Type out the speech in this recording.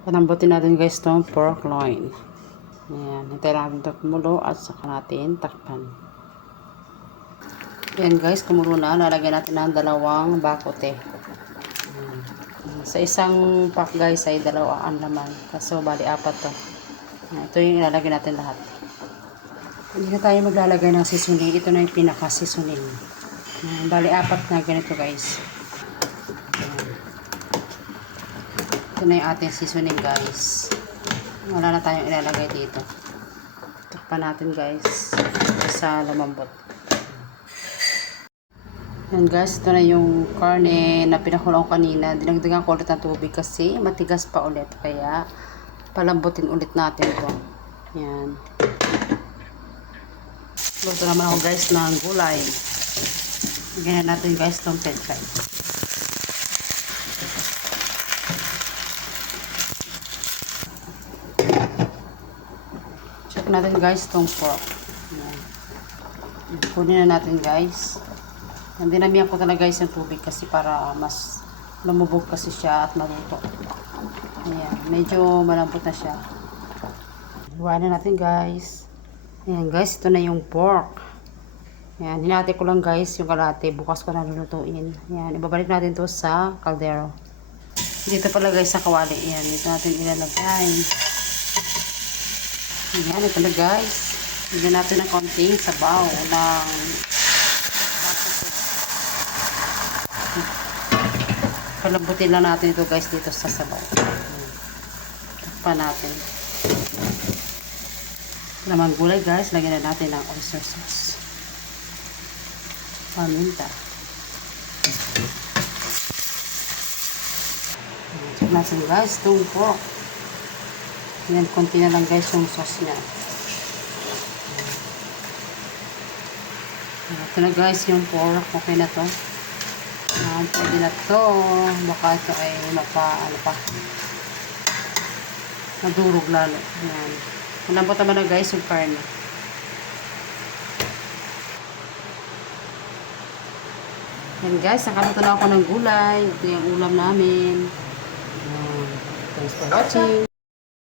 Panambutin natin guys itong pork loin. Ayan. Hintay natin ito kumulo at saka natin takpan. Ayan guys, kumulo na. Lalagyan natin ng dalawang bakote. Sa isang pack guys ay dalawa ang laman. Kaso bali apat to. Ayan, ito yung ilalagay natin lahat. Hindi na tayo maglalagay ng seasoning. Ito na yung pinaka-seasoning. Ayan, bali apat na ganito guys. Ayan. Ito na yung ating seasoning guys. Wala na tayong ilalagay dito. Takpan natin guys. Sa lumambot. Yan guys, ito na yung karne na pinakulang kanina. Dinagdagan ko ulit ng tubig kasi matigas pa ulit. Kaya palambutin ulit natin ito. Yan. Luto naman ako guys ng gulay. Ganyan natin guys itong pechay. Natin guys itong pork. Yan. Kunin na natin guys. Dinamihan ko talaga guys yung tubig kasi para mas lumubog kasi siya at maluto. Ayan, medyo malambot na siya. Iwanan natin guys. Ayan guys, ito na yung pork. Ayan, hinati ko lang guys yung kalate. Bukas ko na lulutuin. Ayan, ibabalik natin to sa kaldero. Dito pala guys sa kawali. Ayan, dito natin ilalagay. Ayan, ito na guys. Bigyan natin ng konting sabaw ng Palambutin lang natin ito guys dito sa sabaw. Takpan natin. Naman gulay guys, lagyan na natin ng oyster sauce. Paminta. Check natin guys, itong pork. Yan, konti na lang guys yung sauce niya. Ito na guys yung pork. Okay na to. Ayan, pwede na to. Baka ito ay mapa, ano pa. Madurog lalo. Ayan. Malambot naman na guys yung karne. Yan guys, nakaluto na ako ng gulay. Ito yung ulam namin. Ayan. Thanks for watching.